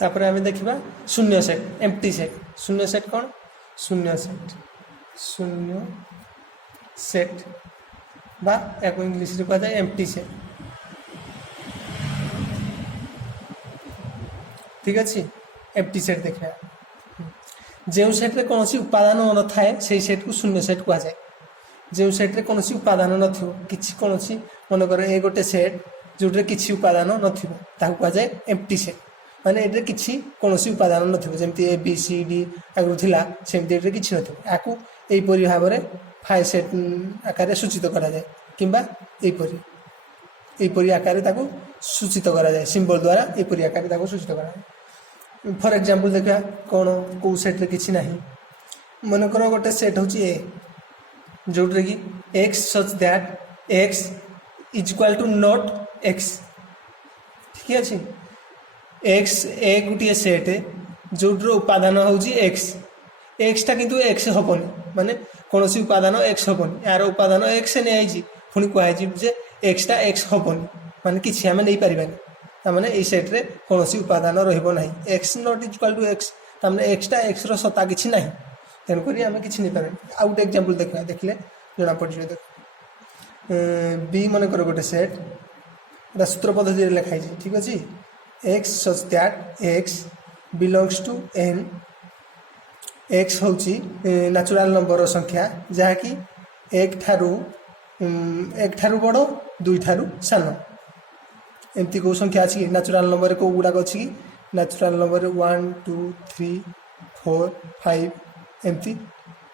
तापर आम देखा शून्य सेट एम्प्टी सेट शून्य सेट कौन शून्य सेट बा या इंग्लीश रे कहा जाए एम्प्टी सेट ठीक अच्छे एम्प्टी सेट देखा जो सेट्रे कौन उपादान न थाए से सेट को शून्य सेट कह जाए जो सेट्रे कौन उपादान नथि कौन मनकर ए गोटे सेट जोटे किसी उपादान नथो जाए एम्प्टी सेट माने ये किसी कौन उपादान नमती ए बी सी डी आगु थिला सेमती किसी नथो यहीपरि भाव में फाइव सेट आकार सूचित करा जाए किंबा यहीपरि आकार सूचित करा जाए सिंबल द्वारा यहीपरि आकार सूचित करा जाए फॉर एग्जांपल देखा कौन कौ सेट्रे किसी ना मनकर गोटे सेट हूँ ए जोटे कि X such that X is equal to not X ठीक अच्छे एक्स ए गोटे सेट जोटर उपादान हूँ एक्सटा किंतु एक्स हेनी माने कौन उपादान एक्स हेनी यार उपादान एक्स नहीं पुणी कहुए एक्सटा एक्स हेनी माने किसी आम नहीं पार्बानी ताने ये सेट्रे कौन उपादान रहा X not is equal to X ताने एक्सटा एक्स रता किसी ना तेणुक आम कि नहीं पारे आउ गोटे एग्जांपल देखा देखले जना पड़े देख बी मनकर गोटे सेट सूत्र पद्धति लिखाई ठीक अच्छे X such that X belongs to N X हूँ नेचुरल नंबर संख्या जहाँकि एक ठारू बड़ दुई ठारू सान एमती कौ संख्या अच्छी नेचुरल नंबर कौ गुड़ाक अच्छी नेचुरल नंबर 1 2 3 4 5 एमती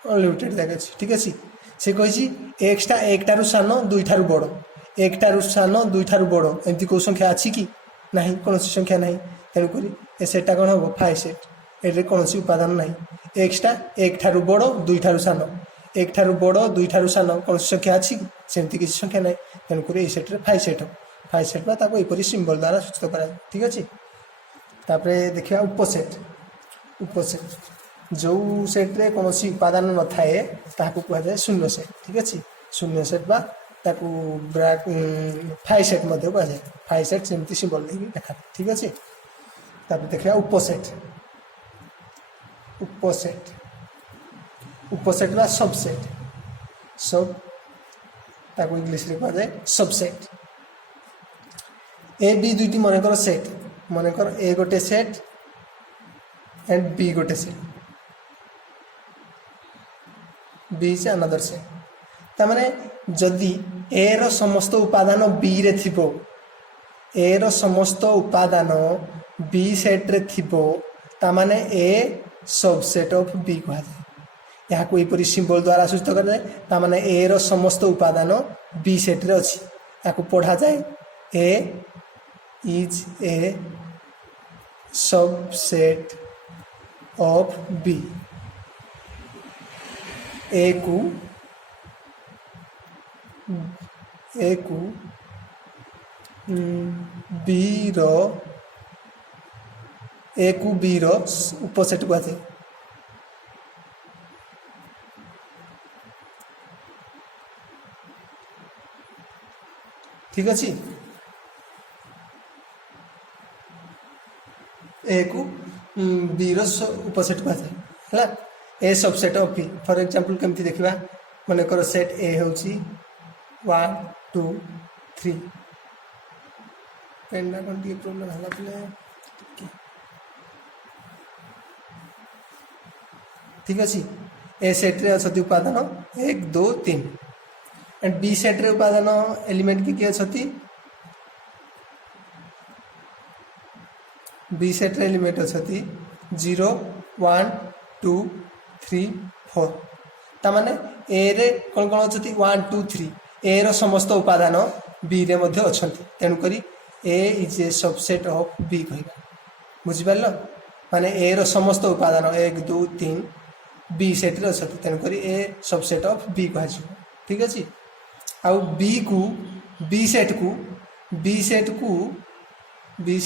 अनलिमिटेड जाक अच्छी ठीक अच्छे से कही एक्सटा एक ठारू सान दुई ठारू बड़ एक ठारू सान दुई ठारू बड़ एमती कौ संख्या अच्छी कि नहीं कौन संख्या नहीं तेणुक ए सेटा कौन हम फाइव सेट ये कौन उपादान ना एक्सटा एक ठारू बड़ दुई ठारू सान एक ठारू बड़ दुई ठारू सान कौन संख्या अच्छी सेमती किसी संख्या ना तेणुक ये सेट्रे फाइव सेट यहीपरि सिंबल द्वारा सूचित करा ठीक अच्छे तापर देखा उपसेट जो सेट्रे कौन उपादान न थाए कहुए शून्य सेट ठीक अच्छे शून्य सेट बा फाइव सेट कहुए फाइव सेट सेमती सिंबल देखा ठीक अच्छे तापर देखा उपसेट बा सबसेट सब ताको इंग्लिश रे कहुए सबसेट ए बी दुईटी मनकर सेट मनकर ए गोटे सेट एंड बी गोटे set B is another set तामाने जदि ए रो समस्त उपादान बी रे थिबो ए रो समस्त उपादान बी सेट रे थिबो तामाने ए सबसेट ऑफ बी कहा जाए यहाँ को यहीपरि सिंबल द्वारा सूचित कर जाए तामाने ए रो समस्त उपादान बी सेट रे अछि यहाँ पढ़ा जाए A is a subset of B A को बी रो ए को बी रो उपसेट कहा जाए ठीक अच्छे ए को बी रो उपसेट कहा जाए है A subset of B for example केमती देखा मनकर सेट ए हूँ 1 2 3 पेन कौन टी प्रोब्लेम है पे ठीक अच्छे ए सेट्रे अच्छी उपादान 1 2 3 एंड बी सेट्रे उपादान एलिमेंट किए अच्छी बी सेट्रे एलिमेंट अच्छी 0 1 2 3 4 तामाने ए रे कौन कौन अच्छी 1 2 3 ए रो समस्त उपादान बी रे मध्य अच्छी तेणुक A is a subset of B कहवा बुझिपार माने ए रो समस्त उपादान 1 2 3 बी सेट रे अच्छी तेणुक ए सबसेट ऑफ बी कह ठीक अच्छे आउ बी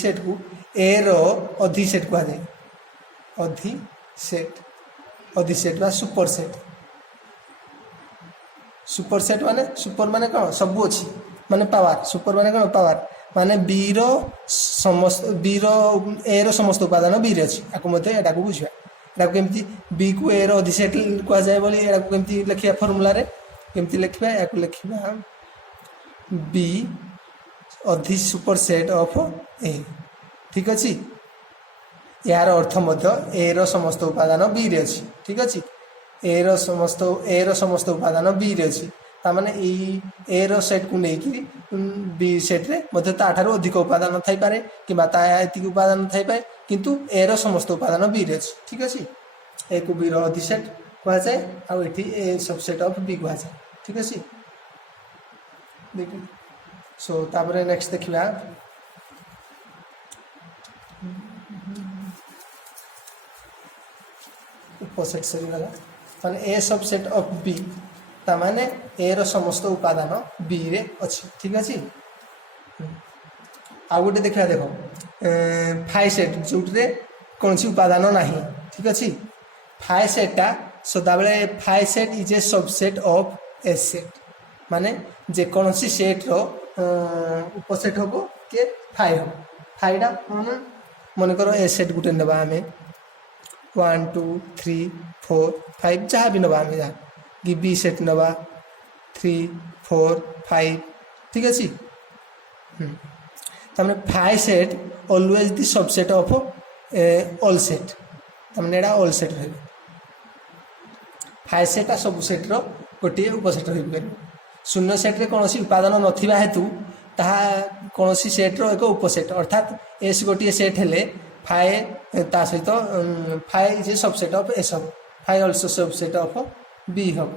सेट को ए रो अधि सेट कह जाए अधि सेट बा सुपर सेट माने सुपर माने कौन सब अच्छी माने पावर सुपर माने कौन पावर माने बी रो समस्त बी रो ए रो समस्त उपादान बी रे अछि आकु मते एटा को बुझिया एटा केमती बी को ए रो अधिसेट को जाय बोली एटा को केमती लिखिया फार्मूला रे केमती लिखबा याकु लिखबा बी अधि सुपरसेट ऑफ ए ठीक अछि यार अर्थ मध्य ए रो समस्त उपादान बी रे अछि ठीक अछि ए रो समस्त उपादान बी रे अछि ता माने ए रो सेट को नेकी बी सेट रे मध्य ता ठारो अधिक उपादान थाई पारे किबा ता एति उपादान थाई पाए किंतु ए रो समस्त उपादान बी रे अछि ठीक अछि ए को बी रो अधिसेट कहा जाय आ एठी ए सबसेट ऑफ बी कहा जाय ठीक अछि देखि सो तापरे नेक्स्ट देखिबा उपसेट सरी गला माने ए सबसेट ऑफ बी ता माने ए रो समस्त उपादान बी रे अछि ठीक अछि आ गोटे देखा देखो फाइ सेट जोटरे कोनसी उपादान नाही ठीक अछि फाइ सेटटा सदा बेले phi set is a subset of a set माने जे कोनसी सेट रो उपसेट होबो के फाइ हो फाइडा मन करो ए सेट गुटे नबा हमें 1 2 3 4 5 जहाँ भी नबा हमें जहाँ कि बी सेट नबा 3 4 5 ठीक अच्छे तमने five set always the subset of all set तमने एडा ऑल सेट रहे फाइव सेट सब सेट रो गोटे उपसेट रही पारे शून्य सेट रे कौन उपादान नथिबा हेतु ताहा कौन सेट रो एक उपसेट अर्थात एस गोटे सेट हेले फाइ ता सहित phi is a subset of S हम phi also subset of B हम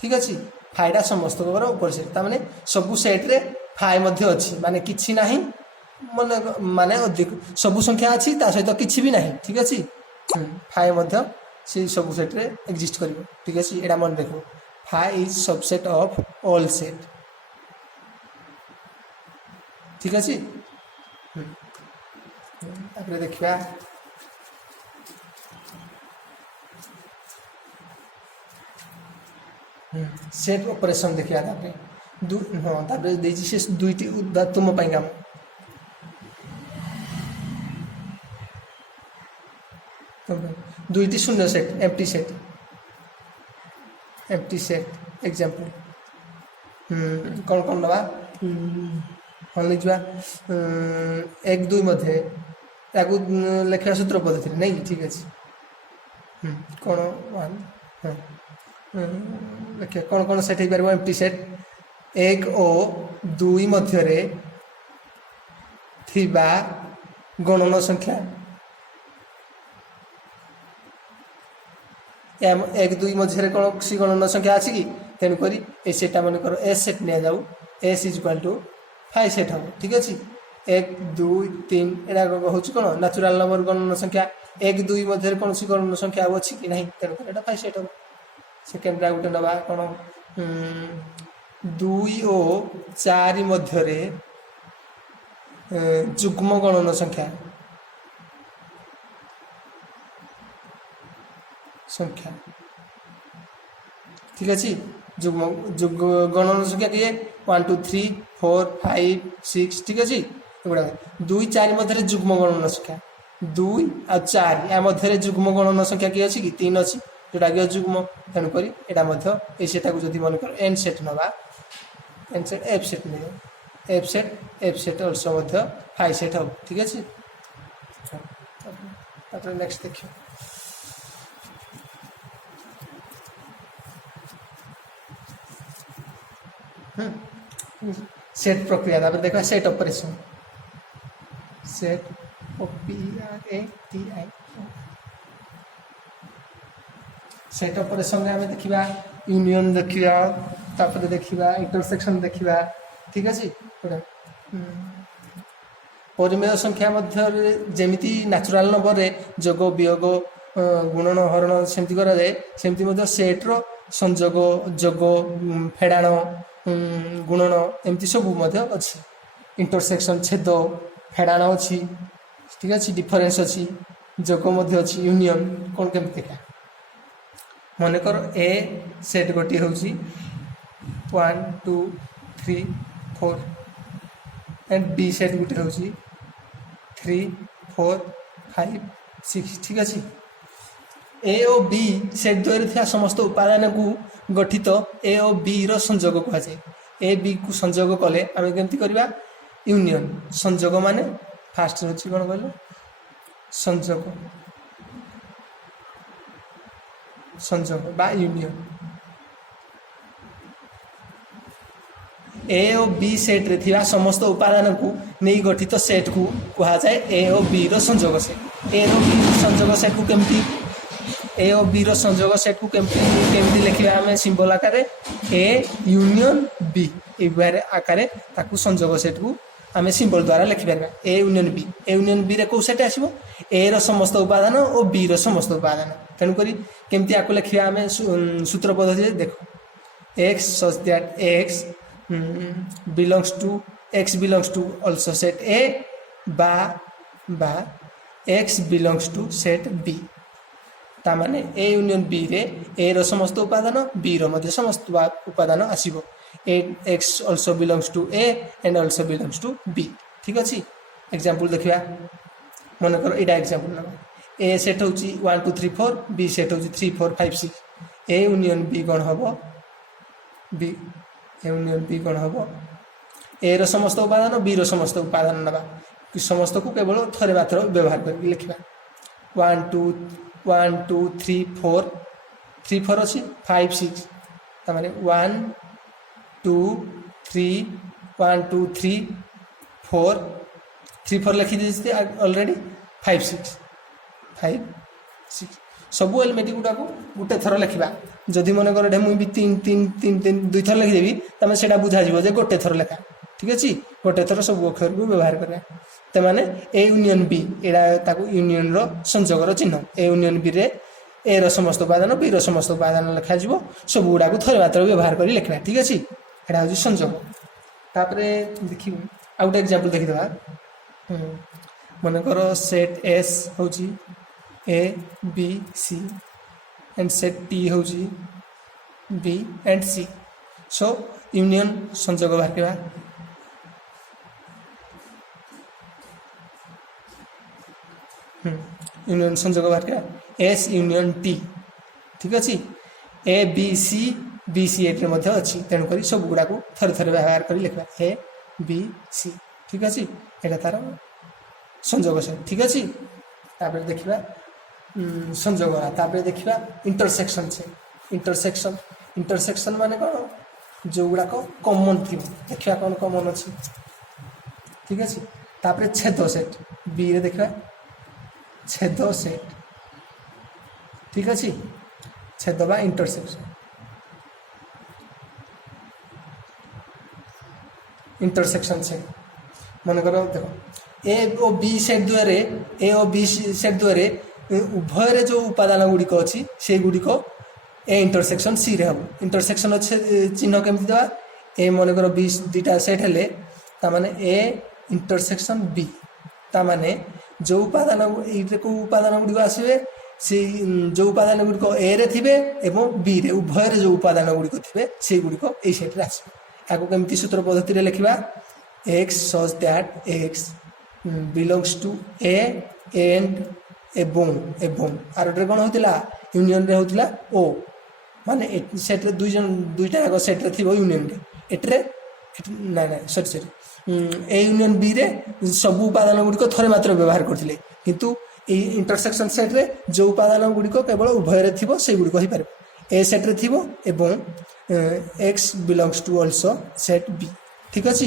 ठीक अच्छे फाइटा समस्त उपसेट तार माने सबु सेट रे फाइ मध्य अच्छी माने किछि नाही मन माने अधिक सबु संख्या अच्छी ता सहित किछि भी नाही ठीक अच्छे फाइ मध्य से सबु सेट रे एग्जिस्ट करिवो ठीक अच्छे एडा मन देखो phi is subset of all set ठीक अच्छे तापर देखिबा सेट ऑपरेशन देखिया तापर हाँ तापर देजी से दुईटी तुम पाई काम दुईटी शून्य सेट एम्प्टी सेट एग्जांपल कौन कौन नबा हाँ लिखा 1 2 मध्य याकू लेखा सूत्र पद्धति नहीं ठीक अच्छे कौन 1 हाँ देखिए कौन कौन सेट हो पार एम्प्टी सेट 1 और 2 मध्य थिबा गणन संख्या 1 2 मध्य कौन सी गणन संख्या अच्छी कि तेणुक ए सेटा मन कर एस सेट नि जाऊ S is equal to 5 set हम ठीक अच्छे 1 2 3 एटा हूँ कौन नाचुराल नंबर गणन संख्या 1 2 मध्य कौन सी गणन संख्या अच्छी कि नहीं तेणुक 5 सेट हम सेकेंड गोटे नवा कौन 2 और 4 मध्य जुग्म गणन संख्या ठीक अच्छे जुग्म गणन संख्या किए 1 2 3 4 5 6 ठीक अच्छे एगुड़ा 2 4 मध्य जुग्म गणन संख्या 2 और 4 या मध्य जुग्म गणन संख्या किए अच्छी कि 3 अच्छी जोटा कि जुग्म तेणुक ये सेटा को जब मन कर एन सेट नवा एन सेट एफ सेट नहीं एफ सेट अल्सो 5 सेट हम ठीक अच्छे नेक्स्ट देखिए सेट प्रक्रिया तापर देखा set operation set OPERATI set operation में देखा यूनियन देखा तापर देखा इंटरसेक्शन देखा ठीक अच्छे परिमेय संख्या मध्य जेमिति नेचुरल नंबर रे जोग वियोग गुणन हरण सेमती करा जाए सेमती मध्य सेट रो संजोग जोग फेड़ाण गुणन एमती सब अच्छी इंटरसेक्शन छेद फेड़ाण अच्छी ठीक अच्छे डिफरेन्स अच्छी जोग अच्छी यूनियन कौन केमती देखा मनकर ए सेट गोटे हूँ 1 2 3 4 एंड बी सेट गुटे हूँ 3 4 5 6 ठीक अच्छे ए और बी सेट द्वय थी समस्त उपादान को गठित ए और बी संजोग कहुए ए बी को संजोग कले आम केमती करवा यूनियन संजोग माने फास्ट हूँ कौन कहल संजोग संजोग बा यूनियन ए और बी सेट रे थिबा समस्त उपादान को नहीं गठित सेट को कहा जाए ए और बी संजोग सेट ए और बी संजोग सेट को केमती ए और बी संजोग सेट को केमती लिखा आम सिंबल आकार ए यूनियन बी ये आकार ताकू संजोग सेट को आम सिंबल द्वारा लिखिपर ए यूनियन बी रे कौ सेट आसो ए समस्त उपादान और बी समस्त उपादान तेणुक केमती आपको लिखा आम सूत्र पद्धति देख x such that x belongs to also set A बा x belongs to set B ता माने A यूनियन B रे A रो समस्त उपादान B रो मध्य समस्त उपादान आसीबो x also belongs to A and also belongs to B ठीक अछि एग्जांपल देखिया मन करो एटा एग्जांपल ना A सेट होची 1 2 3 4 B सेट होची 3 4 5 6 A यूनियन B कोन हबो B यूनियन बी कौन हम ए रो समस्त उपादान बी रो समस्त उपादान नवा समस्त को केवल थरे मात्र व्यवहार कर लिखा 1 2 3 4 3 4 अच्छी 5 6 तमाने 1 2 3 1 2 3 4 3 4 लिखी दीजिए ऑलरेडी 5 6 5 6 सबू एलिमेंट गुड़ा को गोटे थर लिखा जदि मन कर मुझे 3 3 3 3 2 थर लिखिदेवी तमें से बुझा जे गोटे थर लेखा ठीक अच्छे गोटे थर सब अक्षर को व्यवहार करा तेने A union B Etah union संजोगर चिन्ह ए यूनियन बी रे ए समस्त उपादान बी समस्त उपादान लिखा सब गुड़ा को थरे मात्र व्यवहार कर लिखा ठीक अच्छे यहाँ हूँ संजोग तापर देख आ गए एग्जांपल देखीदे मनकर सेट एस हूँ A B C and set T हूँ B and C so union संजोग बाहर यूनियन संजोग बाहर एस यूनियन टी ठीक अच्छे ए बी सी एट अच्छी तेणुक सब गुड़ा को थरे थरे व्यवहार कर लिखा ए बी सी ठीक अच्छे यहाँ तार संजोग से ठीक अच्छे तापर देखा संजोग तापर देखा इंटरसेक्शन से इंटरसेक्शन माने कौन जो गुड़ाक कॉमन थी देखा कौन कॉमन अच्छी ठीक अच्छे तापर छेद सेट बी रे देखा छेद सेट ठीक अच्छे छेद बा इंटरसेक्शन इंटरसेक्शन से मन कर देख ए और बी सेट द्वारे ए और बी सेट द्वारे उभय जो उपादान गुड़िक अच्छी से गुड़िक ए इंटरसेक्शन सी रे हम इंटरसेक्शन अच्छे चिन्ह केमती देवा ए मन कर बी दुटा सेट हेले तामाने ए इंटरसेक्शन बी तामाने जो उपादान को उपादान गुड़िक आसवे से जो उपादान गुड़िक ए रे थिबे एवं बी रे उभय जो उपादान गुड़िक थिबे से गुड़िक ए सेट रे आसवे आपको केमती सूत्र पद्धति रे लिखिबा x such that x belongs to a and एवं आरोटे कौन होता यूनियन रे होता ओ माने सेट रे दुईटा जाक सेट रे थिबो यूनियन रे एटरे ना ना सॉरी ए यूनियन बी रे सब उपादान गुड़िक थरे मात्र व्यवहार करथिले किंतु ए इंटरसेक्शन सेट रे जो उपादान गुड़िक केवल उभय रे थिबो से गुड़िक होई पारे ए सेट रे थिबो एवं x belongs to also set b ठीक अच्छे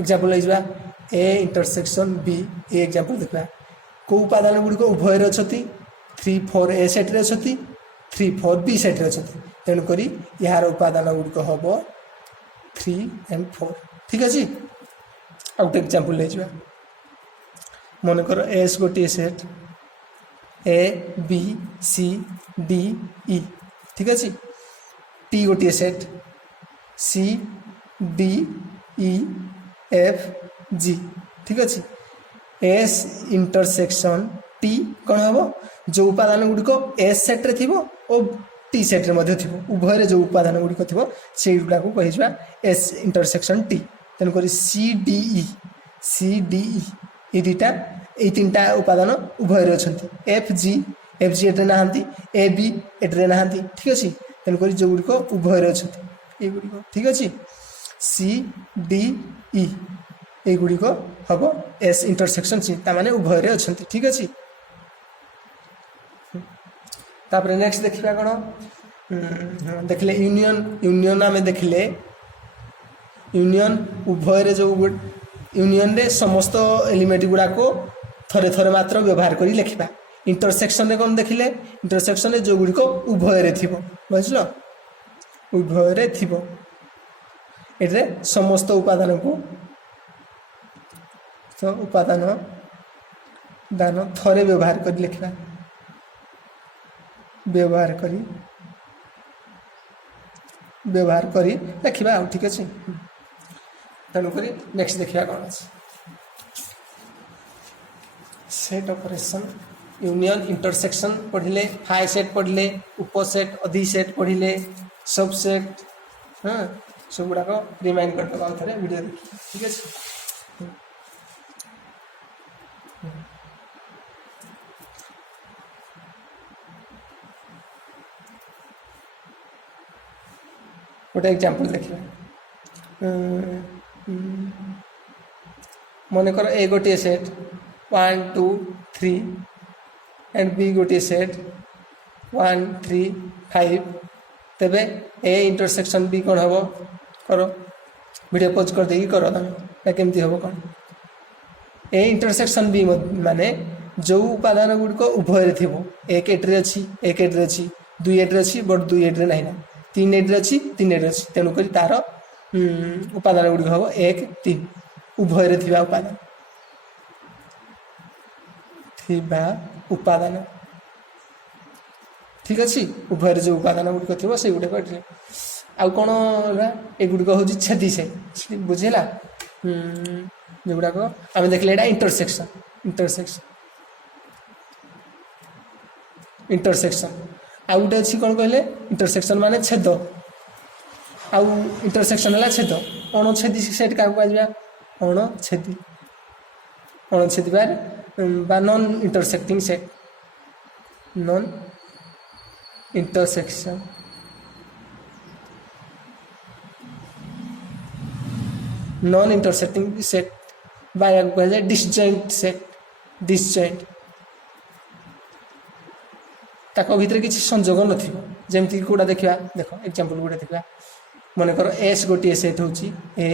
एग्जांपल लेजबा A intersection B A example देखा को उपादान गुड़िक उभय रे 3 4 ए सेट रे 3 4 बी सेट रे तेणुक यार उपादान गुड़िक हम 3 and 4 ठीक अच्छे आ गए एग्जांपल लेजबा मन कर एस गोटे set A B C D E ठीक अच्छे टी गोटे set C D E F G ठीक अच्छे एस इंटरसेक्शन टी कौन हम जो उपादान गुड़िक एस सेट रे थिबो और टी सेट रे मध्य थिबो उभय रे जो उपादान गुड़िक थिबो से गुड़ा को कहिबा एस इंटरसेक्शन टी तेणुक CDE ये दुईटा ये तीन टा उपादान उभय अच्छा FG एटे ना AB एटे ना ठीक अच्छे तेणुक जो गुड़िक उभय अच्छा ये गुड़िक ठीक अच्छे CDE ये गुड़िक हम S इंटरसेक्शन C ताने उभय अच्छा ठीक अच्छे तापर नेक्स्ट देखा कौन देखले यूनियन आम देखले यूनियन उभय जो यूनियन रे समस्त एलिमेंट गुड़ाक थरे थरे मात्र व्यवहार करी लिखा इंटरसेक्शन रे कौन देखिले इंटरसेक्शन रे जो गुड़िक उभय रे थिबो बुझल उभय रे थिबो एटे समस्त उपादान को तो उपादान दान थरे व्यवहार करी लिखा व्यवहार करी लिखा ठीक अच्छे तेणुक नेक्स्ट देखा कौन अच्छे सेट ऑपरेशन यूनियन इंटरसेक्शन पढ़िले फाइ सेट पढ़िले उपसेट अधिसेट पढ़िले सबसेट हाँ सब गुड़ाक रिमाइंड करते आउ थे वीडियो देखिए ठीक है गोटे एग्जांपल देखिए मनकर ए गोटे सेट 1 2 3 एंड बी गोटे सेट 1 3 5 तेबे ए इंटरसेक्शन बी कौन हम करो वीडियो पोज कर देगी करो तुम केमती हम कौन ए इंटरसेक्शन बी माने जो उपादान गुड़िक उभय थी एक एट्रे अच्छी एक एट्रे अच्छी दुई एट्रे अच्छी बट दुई एट्रे ना तीन एट्रे अच्छी तीन एट्रे अच्छी तेणुक तार उपादान गुड़िक हम 1 3 उभय थिबा उपादान ठीक अच्छे उभय जो उपादान गुड़िक थी से गुड़िक आउ कौन एगुड़िक हूँ छेदी से बुझेगा जोगुड़ाक आम देखले यहाँ इंटरसेक्शन इंटरसेक्शन इंटरसेक्शन आउ गोटे अच्छी कौन कहले इंटरसेक्शन माने छेद आउ इंटरसेक्शन है छेद अणछेदी सेट क्या कहुआ अणछेदी अणछेदी बा non intersecting set non intersection non intersecting set बा या कह जाए डिसजॉइंट सेट डिसजॉइंट ताको भितर किसी संजोग नथिबो जेमती कोडा देखिया देखो एग्जांपल गोटे देखिया मन कर एस गोटे सेट होची ए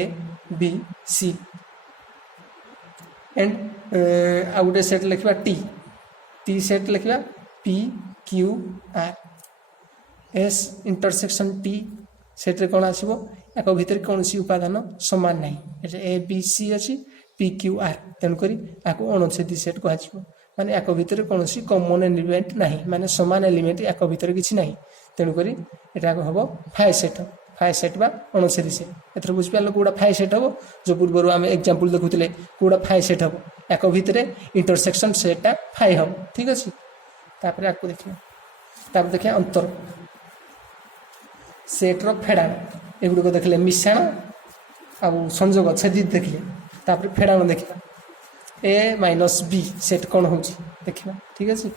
बी सी एंड आ गोटे सेट लिखा टी टी सेट लिखा P Q R S intersection T set रे कौन आसीबो एक भितर कौन सी उपादान समान नहीं ए बी सी अच्छी पी क्यू आर तेणुक आपको अणछेदी सेट कह माने एक भितर कौन सी कॉमन एलिमेंट नहीं माने समान एलिमेंट एक भितर किसी नहीं तेणुक यहाँ हम फाइ सेट बा अणछेदी सेट एथर बुझिपार कौटा फाइ सेट हम जो पूर्व आम एग्जांपल देखुले कौटा फाइ सेट हम एक भितर इंटरसेक्शन सेटा फाइ हम ठीक अच्छे तापर आपको देखिए अंतर सेट्र फेड़ाण एगुड़िक देखले मिशाण आ संजोग छेदी देखिए तापर फेड़ाण देखा ए माइनस बी सेट कौन हो देखा ठीक अच्छे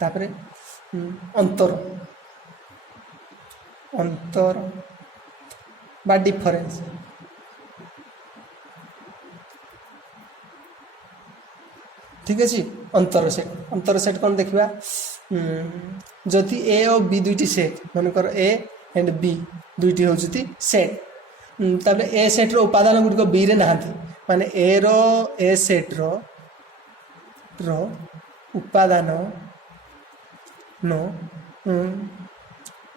तापर अंतर अंतर बा डिफरेंस ठीक अच्छे अंतर सेट कौन देखा जदि ए और बी दुईटी सेट मनकर ए एंड बी दुईटी हूँ सेट तापर ए सेट रो उपादान गुड़िक बी रे नहांती माने ए रो ए सेट रो उपादान नो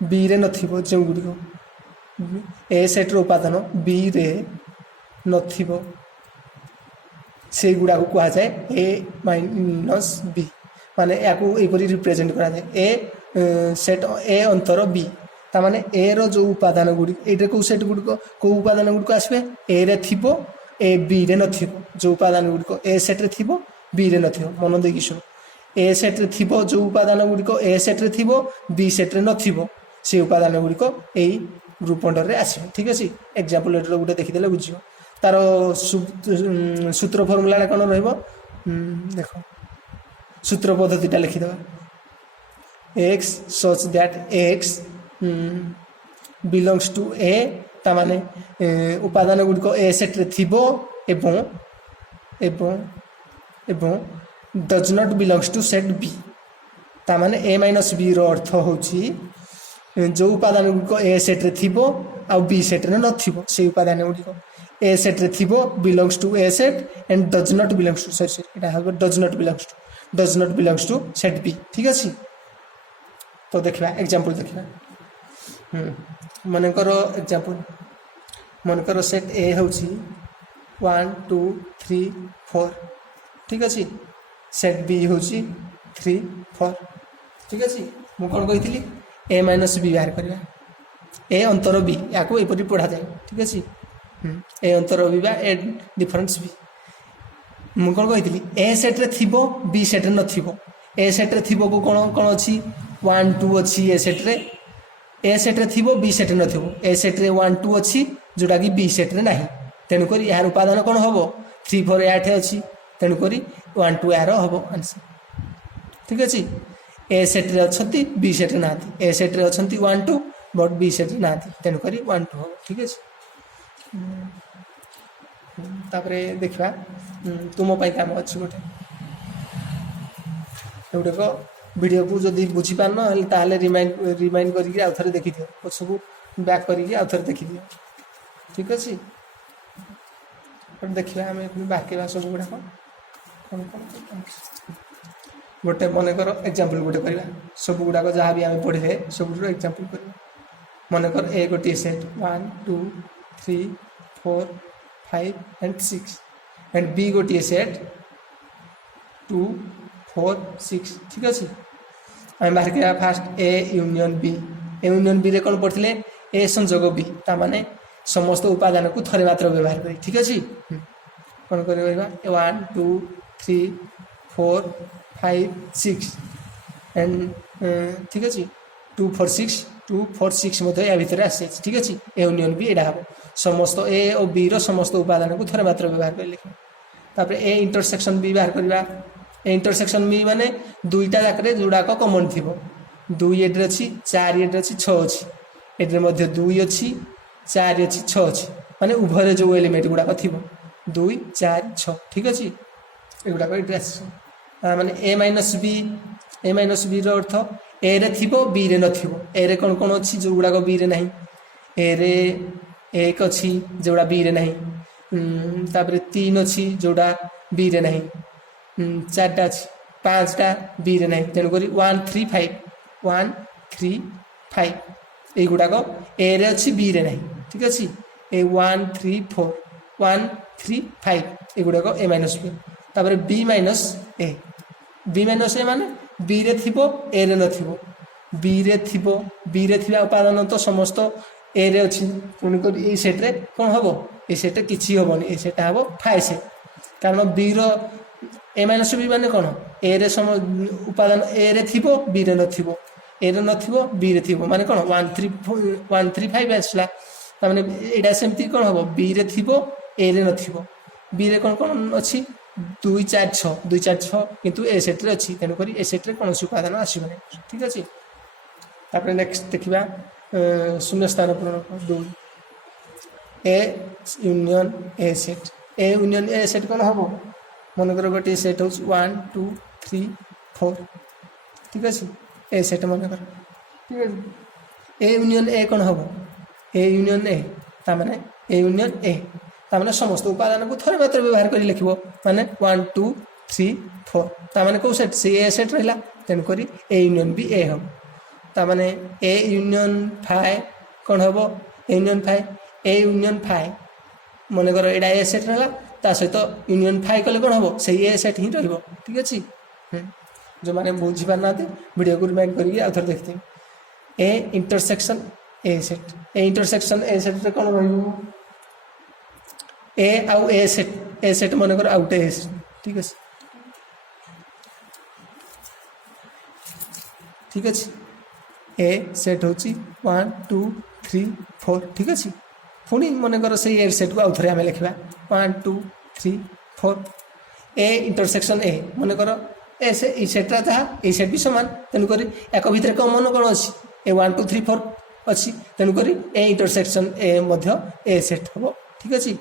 बी रे नथिबो जो गुड़िक ए सेट रो उपादान बी रे नथिबो से गुड़ा को कहा जाए ए माइनस बी माने याकू एपरी रिप्रेजेंट करा जाए ए सेट ए अंतर बी तामाने ए रो जो उपादान गुड़ी एटे को सेट गुड़ी को उपादान गुड़ी आसबे ए रे थिबो ए बी रे नथिबो जो उपादान गुड़ी ए सेट रे थिबो बी रे नथिबो मन देकी शुण ए सेट रे थिबो जो उपादान गुड़ी ए सेट रे थिबो बी सेट रे नथिबो से उपादान गुड़ी ग्रुप अंडर रे आसीबो ठीक अछि एग्जांपल एटा गोटे देखिदेले बुझियो तार सूत्र फॉर्मूला कोन रहइबो देखो सूत्र पद्धतिटा लिखिदेबा x such that x belongs to a ता माने उपादान गुड को ए सेट रे थिबो एवं एवं एवं does not belongs to set B ता माने a माइनस बी रो अर्थ होची जो उपादान गुड को ए सेट रे थिबो आ बी सेट रे न थिबो से उपादान गुड को ए सेट रे थिबो belongs to A set and does not belongs to sorry एटा हबो does not belongs to set B ठीक अछि तो देखिबा एग्जांपल देखिबा मन करो एग्जांपल मन करो सेट ए होची 1 2 3 4 ठीक अछि सेट बी होची 3 4 ठीक अछि मु कोन कहितली ए माइनस बी बाहर करबा ए अंतर बी याको एपरि पढ़ा जाय ठीक अछि ए अंतर बी बा ए डिफरेंस बी मु कोन कहितली ए सेट रे थिबो बी सेट रे न थिबो ए सेट रे थिबो को कोन कोन अछि 1 2 अछि ए सेट रे थिबो बी सेट रे न थिबो ए सेट रे 1 2 अछि जोटा कि बी सेट रे नाही तेनु करी यार उपादान कोन होबो 3 4 8 अछि तेनु करी 1 2 यार होबो आंसर ठीक अछि ए सेट रे अछंती बी सेट रे नाथि ए सेट रे अछंती 1 2 बट बी सेट रे नाथि तेनु करी 1 2 होबो ठीक अछि तापरे देखबा तुम पई काम अछि गोटे एउडे को वीडियो को जदी बुझी पान न ताले रिमाइंड करिकि आ थरे देखि दियो पछकु बैक करिकि आ थरे देखि दियो ठीक अछि पर देखिबा हमें बाकी बा सब गुडा कोन गोटे मने करो एग्जांपल गोटे करबा सब गुडा को जहां भी हमें पढिले सब गुडा एग्जांपल करबा मने कर ए गोटे सेट 1 2 3 4 5 एंड 6 एंड बी गोटे सेट 2 4 6 ठीक अछि हम बाहर के फास्ट ए यूनियन बी रे कोन पढिले ए संयोग बी ता माने समस्त उपादान को थरे मात्र व्यवहार करी ठीक अछि कोन करबा 1 2 3 4 5 6 एंड ठीक अछि 2 4 6 मते या भीतर आसे ठीक अछि ए यूनियन बी एडा हबो समस्त ए और बी रो समस्त उपादान को थरे मात्र व्यवहार करी लिख तापर ए इंटरसेक्शन बी बाहर करबा ए इंटरसेक्शन बी माने दुईटा जाकरे जोडा को कॉमन थिबो 2 एड्रे अछि 4 एड्रे अछि 6 अछि एड्रे मध्ये 2 अछि 4 अछि 6 अछि माने उभरे जो एलिमेंट गुडा को थिबो 2 4 6 ठीक अछि एगुडा को एड्रेस माने ए माइनस बी रो अर्थ ए रे थिबो बी रे न थिबो ए रे कोन कोन अछि जो गुडा को बी रे नाही ए रे 1 अछि जोडा बी रे नाही तापर 3 अछि जोडा बी रे नाही 4टा अछि 5टा बी रे नाही तेनु करी 1 3 5 ए गुडा को ए रे अछि बी रे नाही ठीक अछि ए 1 3 4 1 3 5 ए गुडा को ए माइनस बी तापर बी माइनस ए माने बी रे थिबो ए रे न थिबो बी रे थिबा उपादान तो समस्त ए रे अछि तेनु करी ए सेट रे कोन हबो ए सेट किछि हबोनी ए सेट हबो 5 से कारण बी रो ए माइनस बी माने कोन ए रे सम उपादान ए रे थिबो बी रे न थिबो ए रे न थिबो बी रे थिबो माने कोन 1 3 5 आसला त माने एडा सेमति कोन हबो बी रे थिबो ए रे न थिबो बी रे कोन अछि 2 4 6 किंतु ए सेट रे अछि तेनु करी ए सेट रे कोन उपादान आसीबो ठीक अछि तापर नेक्स्ट देखिबा शून्य स्थान पूर्ण 2 ए यूनियन ए सेट कोन हबो मन कर गोटे सेट होच 1 2 3 4 ठीक अछि ए सेट मन कर ठीक अछि ए यूनियन ए कोन हबो ए यूनियन ए ता माने ए यूनियन ए ता माने समस्त उपादान को थरे मात्र व्यवहार करी लिखिबो माने 1 2 3 4 ता माने को सेट से ए सेट रहला तेन करी ए यूनियन बी ए हबो ता माने ए यूनियन 5 कोन हबो ए यूनियन 5 मन कर एडा ए सेट रहला ता सहित यूनियन 5 कले कोन हबो से ए सेट ही रहइबो ठीक अछि जो माने बुझी पाना वीडियो को रिमाइंड करिए आ थर देखते ए इंटरसेक्शन ए सेट रे कोन रहइबो ए आउ ए सेट मन कर आउट ए ठीक अछि ए सेट होची 1 2 3 4 ठीक अच्छे पुणी मनकर से ए सेट को आउ थे आम लिखा 1 2 3 4 ए इंटरसेक्शन ए मनकर ए से ई सेट्रा जहाँ ए सेट भी सामान तेणुक एक भितर कमन कौन अच्छी ए 1 2 3 4 अच्छी तेणुक A intersection A A set हम ठीक अच्छे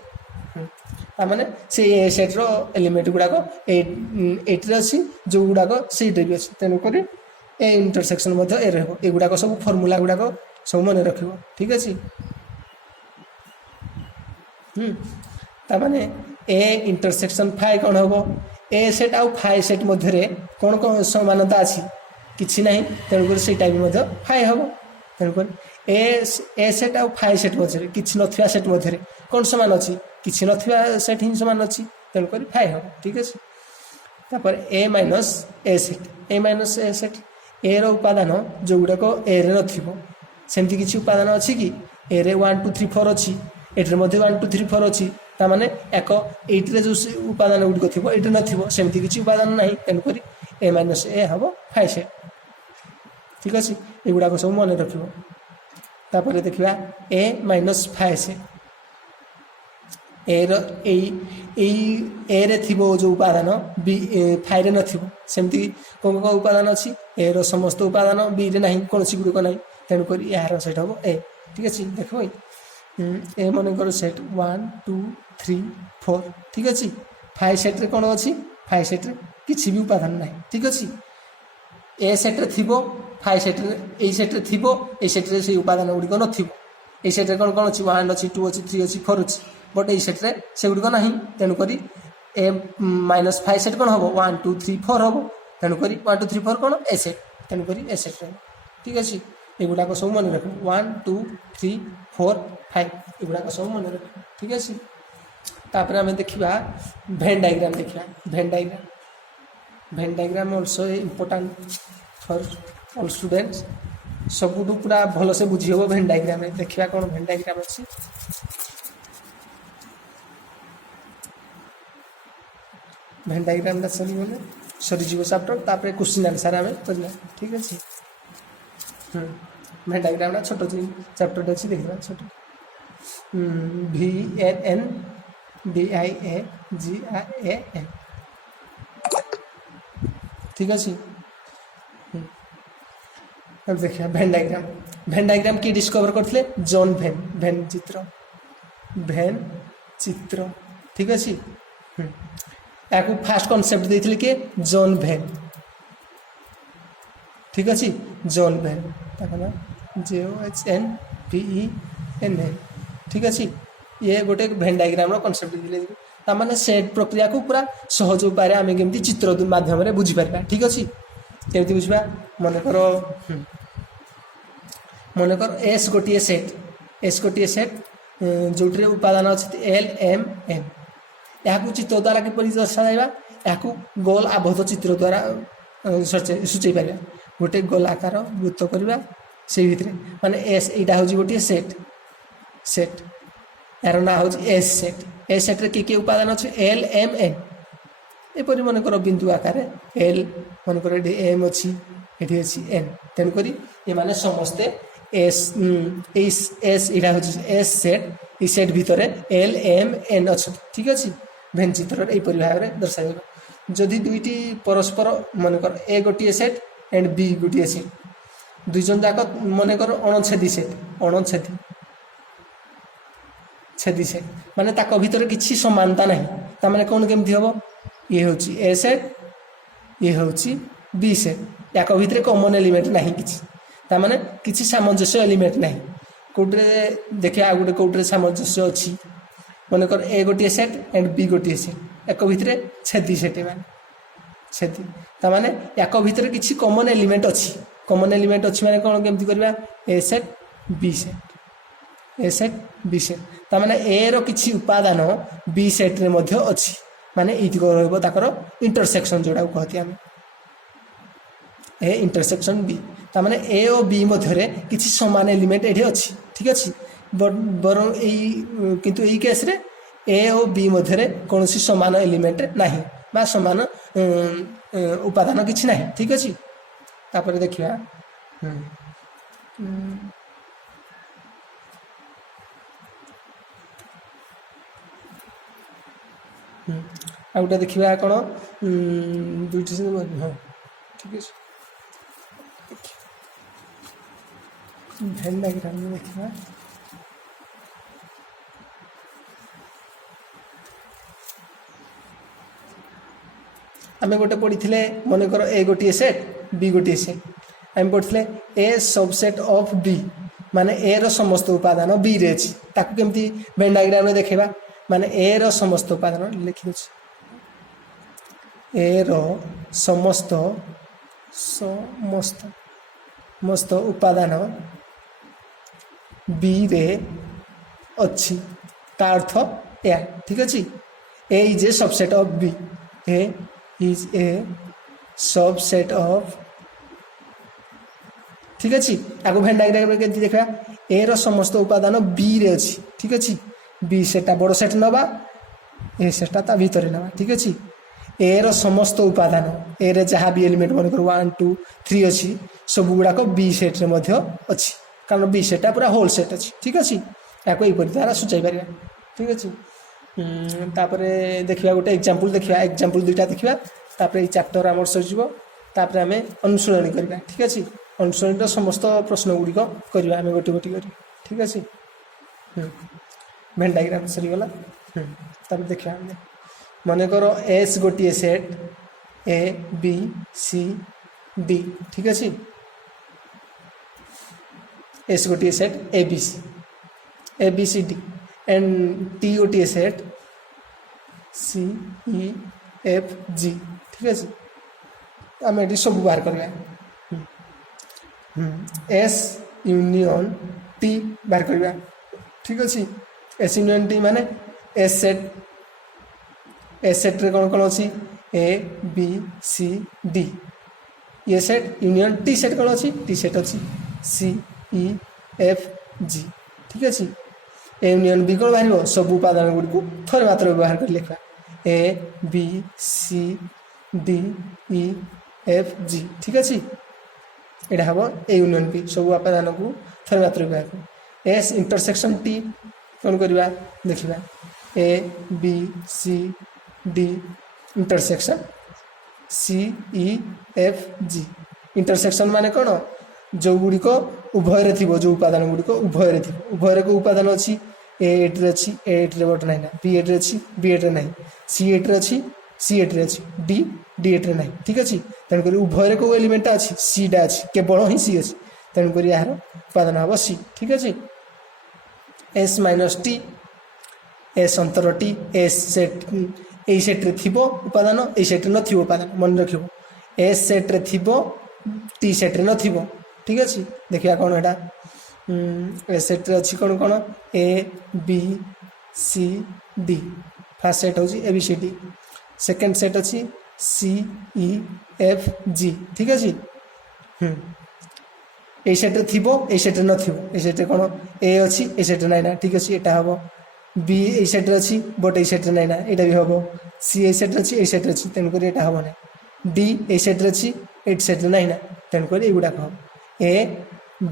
मैंने से ए सेट्र एलिमेंट गुड़ाक एट्रे अच्छी जो गुड़ाक से भी अच्छी तेणुक ए इंटरसेक्शन ए रगुड़ाक सब फर्मूला गुड़ाक सब मन रख ठीक अच्छे ताने ए इंटरसेक्शन फाइ कौन हम ए सेट आउ फाइ सेट मध्य कौन कौन समानता अच्छी किसी ना तेणुक से फाइ हम तेणुक ए सेट आउ फाइ सेट मध्य किसी ना सेट मध्य कौन सामान अच्छी किसी ना सेट ही सामान अच्छी तेणुक फाइ हम ठीक अच्छे तापर ए माइनस ए सेट ए रो उपादान जो गुड़ाक ए रे नमती किसी उपादान अच्छी कि ए रे 1 2 3 4 अच्छी एट्रे 1 2 3 4 अच्छी ताने एक एट्रे जो उपादान गुड़िक थी ये नमती किसी उपादान ना तेणुक ए माइनस ए हम फाइ सेट ठीक अच्छे युड़ाक सब मन रखिपर देखा ए माइनस फाइ सेट ए रे थी जो उपादान बी फाइ रे नमती कौन कौन उपादान अच्छी ए रो समस्त उपादान बी रे ना कौन गुड़िक ना तेणुक यार सेट हम ए ठीक अच्छे देख ए मनकर सेट 1 2 3 4 ठीक अच्छे फाइ सेट्रे कौन अच्छी फाइ सेट्रे किसी भी उपादान ना ठीक अच्छे ए सेट्रे थी फाइ सेट्रे ए सेट्रे थी ए सेट्रे से उपादान गुड़िक न सेट्रे कौन कौन अच्छी 1 अच्छी 2 अच्छी 3 अच्छी 4 अच्छी बट ये सेट्रे से गुड़िक ना तेणुक ए माइनस फाइ सेट कौन हम 1 2 3 4 हम तेणुक 1 2 3 4 कौन ए सेट तेणुक ए सेट्रे ठीक अच्छे युड़ाक सब मन रख 1 2 3 4 5 युड़ाक सब मन रख ठीक अच्छे तापर आम देखा भेन डायग्राम देखा Venn diagram also important for all students सबुठू पूरा भल से बुझी हम भेन डायग्राम देखा कौन भेन डायग्राम अच्छी भेन डायग्राम सरीज चैप्टर तापर क्वेश्चन आंसर आम करना ठीक अच्छे भेन डायग्राम छोट चैप्टर अच्छी देखा छोट VNN DIAGRAM ठीक अच्छे अब देखिए भेन डायग्राम किए डिस्कवर करते जॉन भेन चित्र ठीक अच्छे या फास्ट कॉन्सेप्ट देते किए जॉन भेन ठीक अच्छे जॉन भेन JOHNVEN ठीक अच्छे ये गोटे भेन डायग्राम कॉन्सेप्ट देते मैंने सेट प्रक्रिया को पूरा सहज उपाय आम केमती चित्र माध्यम बुझीपर ठीक अच्छे केमती बुझा मनकर एस गोटे सेट जो उपादान अच्छे LMN यहाँ चित्र द्वारा किपर दर्शा या गोल आबद्ध चित्र द्वारा सूचई पार गोटे गोलाकार वृत्त करवा से भितर माने एस यहाँ हूँ गोटे सेट यार ना हूँ एस सेट्रे किए उपादान अच्छे LMN एपरी मनकर बिंदु आकार L मनकर M अच्छी ये अच्छी N तेणुक ये माने समस्ते एस यहाँ हूँ एस सेट ये सेट भितर LMN अच्छा ठीक अच्छे भेन चित्र यहीपरि भाव में दर्शा जदि दुईटी परस्पर मनकर ए गोटे सेट एंड बी गोटे सेट दुई जन जाक मनकर अणछेदी सेट माने ताक भितर किसी समानता नहीं तामाने कौन केमती हम ये हूँ ए सेट ये हूँ बी सेट या भितर कॉमन एलिमेंट नहीं किसी किसी सामंजस्य एलिमेंट नहीं कौटे देखिए आ गोटे कौटे सामंजस्य अच्छी मनकर ए गोटे सेट एंड बी गोटे सेट एक भितर छेदी सेट छेदी तामाने एक भितर किसी कॉमन एलिमेंट अच्छी माने कौन केमती करबा ए सेट बी सेट तामाने ए रो किसी उपादान बी सेट रे मध्य अच्छी माने इतिक रहबो ताकर इंटरसेक्शन जोड़ा कहती आम ए इंटरसेक्शन बी तामाने ए और बी मध्य किसी समान एलिमेंट ये अच्छी ठीक अच्छे बर किंतु यही केस रे ए और बी मध्य कौन समान एलिमेंट नहीं बा समान उपादान किसी ना ठीक अच्छे तापर देखिए ଆଉ ଗୋଟେ ଦେଖିବା କ'ଣ ଦୁଇଟି ହଁ ଠିକ୍ ଅଛି। ଭେନ୍ ଡାଇଗ୍ରାମ ଦେଖିବା। ଆମେ ଗୋଟେ ପଢ଼ିଥିଲେ ମନେକର ଏ ଗୋଟିଏ ସେଟ୍ ବି ଗୋଟିଏ ସେଟ୍। ଆମେ ପଢ଼ିଥିଲେ ଏ ସବସେଟ୍ ଅଫ୍ ବି ମାନେ ଏ ର ସମସ୍ତ ଉପାଦାନ ବି ରେ ଅଛି। ତାକୁ କେମିତି ଭେନ୍ ଡାଇଗ୍ରାମରେ ଦେଖେଇବା ମାନେ ଏ ର ସମସ୍ତ ଉପାଦାନ ଲେଖିଦେଉଛି ଏ ର ସମସ୍ତ ଉପାଦାନ ବି ରେ ଅଛି ତା ଅର୍ଥ ଏହା ଠିକ୍ ଅଛି। A is a subset of B A is a subset of ठीक अच्छे। आगे भेन डायग्राम के देखा ए रो समस्त उपादान बी रे अच्छी ठीक अच्छे। बी सेटा बड़ सेट नवा ए सेटा ता भीतर नवा ठीक अच्छे। ए रो समस्त उपादान ए रे जहाँ भी एलिमेंट मन कर 1 2 3 अच्छी सब गुड़ाक बी सेट रे मध्य अच्छी कारण बी सेटा पूरा होल सेट अच्छी ठीक अच्छे। या द्वारा सूचाई पार ठीक अच्छे। तापरे देखिया गोटे एग्जांपल देखिया एग्जांपल दुईटा देखिया तापरे चैप्टर आमर सजीव तापरे आमे अनुसरण करबा ठीक अछि। अनुसरण समस्त प्रश्न गुडी को करबा आमे गोटी गोटी करी ठीक अछि। भेन डायग्राम सरी गला। तापरे देखिया माने करो एस गोटी set A B C D ठीक अछि। एस गोटी set A B C D and T गोटे set C E F G ठीक है। आम ये सब बाहर करवा एस यूनियन टी बाहर करवा ठीक अच्छे। एस यूनियन टी माने एस सेट रे कौन कौन अच्छी ए बी सी डी ये सेट यूनियन टी सेट कौन अच्छी टी सेट अच्छी सी ई एफ जी ठीक अच्छे। ए यूनियन बी कौन बाहर सब उपादान गुड़ी को थोड़े मात्र व्यवहार कर लिखा A B C D E F G ठीक अच्छे। यहाँ हम ए यूनियन बी सब उपादान को थोड़े मात्र व्यवहार कर एस इंटरसेक्शन टी कौन करवा देखा A B C D intersection C E F G intersection माने कौन जो गुड़िक उभय थी जो उपादान गुड़िक उभय थी उभय को उपादान अच्छी ए8 अच्छी ए8 बट ना बी 8 अच्छी बी8 ना सी 8 अच्छी सी8 अच्छी डी डी8 ना ठीक अच्छे। तेणुक उभय को एलिमेंट अच्छी सी डा अच्छी केवल ही सी अच्छी तेणुक यार उपादान हम सी ठीक अच्छे। एस माइनस टी एस अंतर टी एस सेट ए सेट्रे थी उपादान ए सेट्रे न उपादान मन रख एस सेट्रे थी टी सेट्रे न ठीक अच्छे। देखिए कौन एटा सेट अच्छी कौन कौन A B C D first set होची A B C D second set अच्छी सी ई एफ जी ठीक अच्छे। ए सेट्रे थी ए सेट्रे न ए सेट्रे कौन ए अच्छी ए सेट्रे ना ठीक अच्छे। यहाँ हम बी ए सेट्रे अच्छी बट ए सेट्रे ना यहाँ भी हम सी ए सेट्रे अच्छी ए सेट्रे अच्छी तेणुक यहाँ हम ना डी ए सेट्रे अच्छी ए सेट्रे ना तेणुक युवाक हम ए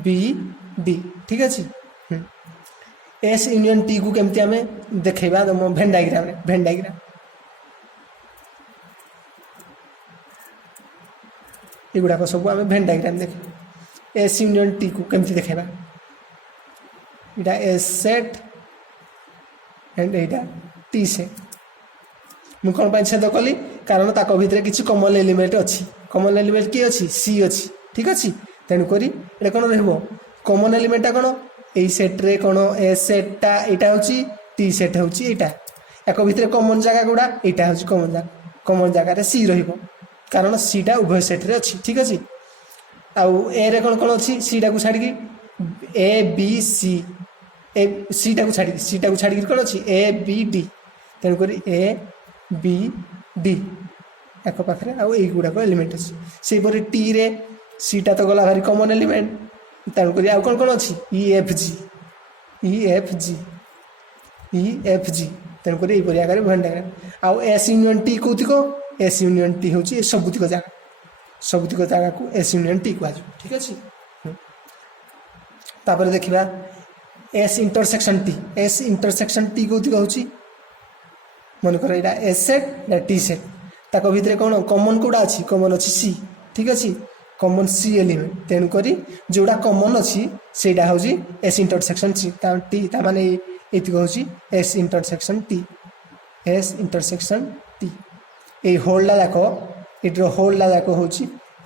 बी डी ठीक अच्छे। एस यूनियन टी को केमती आम देखा तुम भेन डायग्राम युवाक सब आम भेन डायग्राम देख एस यूनियन टी को केमती देखा यहाँ एस सेट एंड यहाँ टी सेट मुझे कौन छेद कली कारण ताक भितर किसी कमन एलिमेंट अच्छी कमन एलिमेंट किए अच्छी सी अच्छी ठीक अच्छे। तेणुक ये कौन कमन एलिमेंटा कौन यही सेट्रे कौन ए सेटा यहाँ हूँ टी सेट हूँ यहाँ या भितर कमन जगह गुड़ा यहाँ हूँ कमन जगह सी कारण सीटा उभय सेट्रे अच्छी ठीक अच्छे। आउ ए रे कौन कौन अच्छी सीटा को छाड़ी ए बी सी ए सीटा को छाड़ी कौन अच्छी ए बी डी तेणुक ए बी डी एक पाखे आउ गुड़ाक एलिमेंट अच्छी से टी रे सीटा तो गला भारी कमन एलिमेंट तेणुक आउ कौन कौन अच्छी ई एफ जी तेणुक यही आकार भेन डायग्राम आउ S union T Kautik S union T हूँ सबुतिक जगह को एस यूनियन टी कह ठीक अच्छे। तापर देखा एस इंटरसेक्शन टी कौतिक हूँ मनकर यहाँ एस सेट ना टी सेट ताक भितर कौन कमन कौटा अच्छी कमन अच्छी सी ठीक अच्छे कमन सी एलिमेंट तेणुक जोड़ा कमन अच्छी से हूँ एस इंटरसेक्शन सी टी ताने ये हूँ S intersection T S intersection T ये होल्डा जाक ये होल्डा जाक हूँ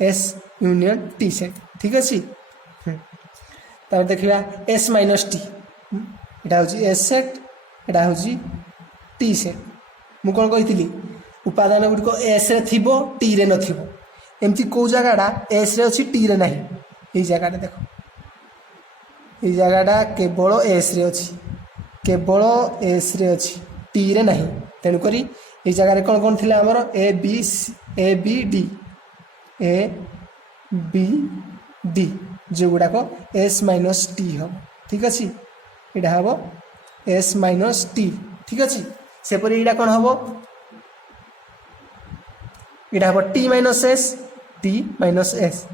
एस यूनियन टी सेट ठीक अच्छे तार देखा एस माइनस टी यहाँ हूँ एस सेट यहाँ हूँ टी सेट मुझे कौन कही उपादान गुड़िक एस रे थिबो टी रे नथिबो एमती कौ जगहटा एस रे अच्छी टी रे नहीं ये जगहटा देख ये जगहटा केवल एस रे अच्छी केवल एस रे अच्छी टी रे नहीं तेणुक ये जगह कौन कौन थी आमर ए बी डी जो गुड़ाक एस माइनस टी हम ठीक अच्छे यहाँ हम एस माइनस टी ठीक अच्छे सेपरी यहाँ कौन हम यहाँ हम टी माइनस एस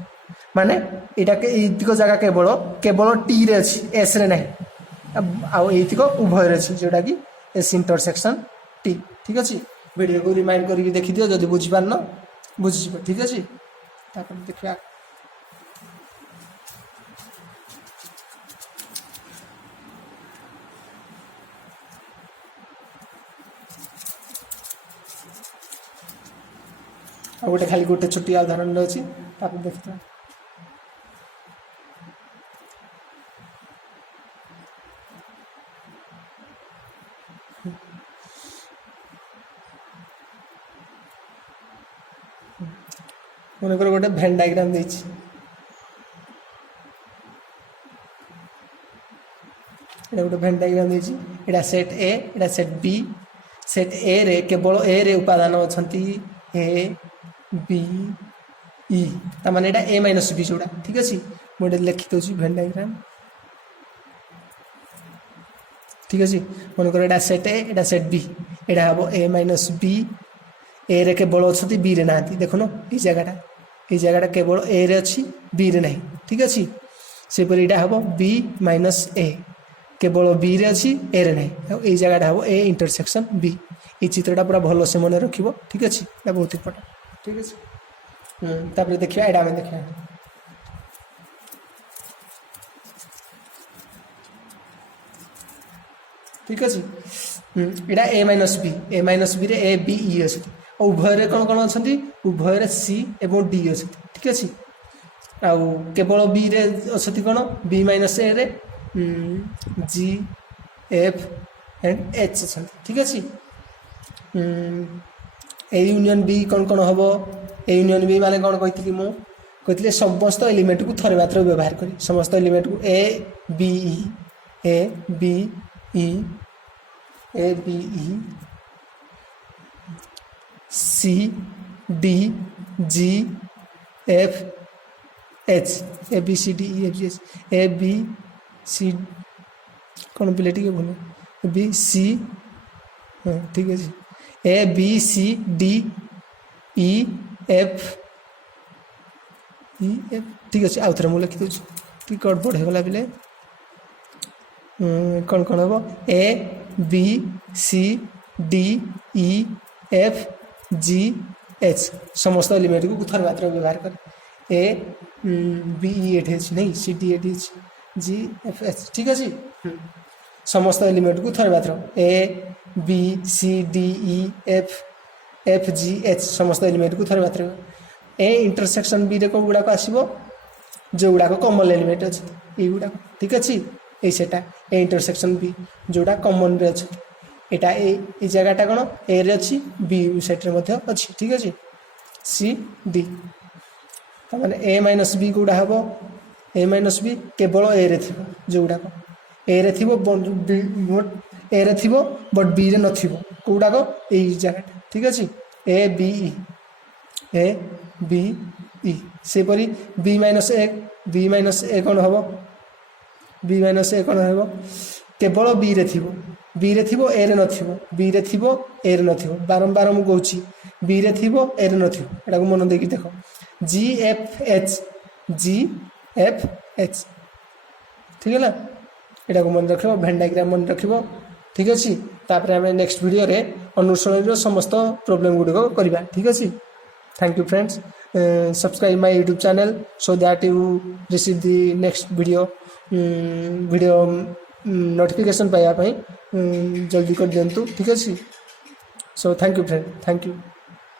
माने यहाँ जगह केवल टी रे अच्छी एस रे नहीं आईतिक उभय अच्छी जोटा कि एस इंटरसेक्शन टी ठीक अच्छे वीडियो को रिमाइंड करके देखी दियो जदि बुझीपार बुझीज ठीक अच्छे देखा आ गोटे खाली गोटे छोटिया उदाहरण अच्छी देखते मनकर गोटे भेन डायग्राम देछि गोटे भेन डायग्राम देछि एटा सेट ए एटा सेट बी सेट ए रे केवल ए रे उपादान अछंती ए बी ई तामाने एटा ए माइनस बी जोड़ा ठीक अच्छे मुझे लिखि दूसरी भेन डायग्राम ठीक अच्छे मनकर एटा सेट ए एटा सेट बी एटा हम ए माइनस बी ए रे केवल अच्छी बी रे ना देखुन ये जगहटा केवल ए रे अच्छी बी रे नहीं ठीक अच्छे सेपरी यहाँ हम बी माइनस ए केवल बी रे अच्छी ए रे नहीं ये जगहटा हम ए इंटरसेक्शन बी ये चित्रटा पूरा भल से मन रख ठीक अच्छे बहुत इंपोर्टेंट ठीक अच्छे देखिए एटा में देखिए ठीक अच्छे यहाँ ए माइनस बी रे ए बी ई अच्छी उभय कौन कौन अच्छा उभय सी एवं डी अच्छी ठीक अच्छे आउ केवल बी रे अच्छी कौन बी माइनस ए रे जी एफ एंड एच अच्छा ठीक अच्छे ए यूनियन बी कौन कौन हम ए यूनियन बी माने कौन कही मुझे समस्त एलिमेंट को थरे मात्र व्यवहार करी समस्त एलिमेंट को A B E C D G F H A B C D E F G H A B C कौन पिले टी बोलो ए बी सी हाँ ठीक है A B C D E F ठीक अच्छे आउ थे मुझे लिखी दूसरी टी गड़बड़ होगा पिले कौन कौन हम A B C D E F G H समस्त एलिमेंट को थर मात्र व्यवहार कर ए बी ई एट एच नहीं सी डी एट एच जी एफ एच ठीक अच्छे समस्त एलिमेंट को थर मात्र A B C D E F G H समस्त एलिमेंट को थर मात्र ए इंटरसेक्शन बी रे कौन गुड़ाक आसो जो गुड़ाक कमन एलिमेंट अच्छे ये गुड़ाक ठीक अच्छे ये सेटा ए इंटरसेक्शन बी जोड़ा कमन रे अच्छे एटा ए जगहटा कौन ए रे अच्छी बी सेट्रे अच्छी ठीक अच्छे सी डी ताने ए माइनस बी कौटा हम ए माइनस बी केवल ए रे थी जो गुड़ाक ए रे थी ए रे थी बट बी रे नथिबो कौटाक यही जगहटा ठीक अच्छे ए बी ई सेपरी बी माइनस ए कौन हम बी माइनस ए कौन हम केवल बी रे थी ए रे नथिबो बी रे थी ए रे नथिबो बारंबार मु कहूची बी रे थी ए रे नथिबो एटा को मन देखि देखो जी एफ एच ठीक है ना एटा को मन रखिबो भेन डायग्राम मन रखिबो ठीक अछि तापर हमें नेक्स्ट वीडियो रे ଅନୁଶୀଳନୀର ସମସ୍ତ ପ୍ରୋବ୍ଲେମ୍ ଗୁଡ଼ିକ କରିବା ଠିକ୍ ଅଛି। Thank you friends. Subscribe my YouTube channel so that you receive the next video notification पाइबा जल्दी कर दिंतु ठीक अच्छे। So thank you friend, thank you.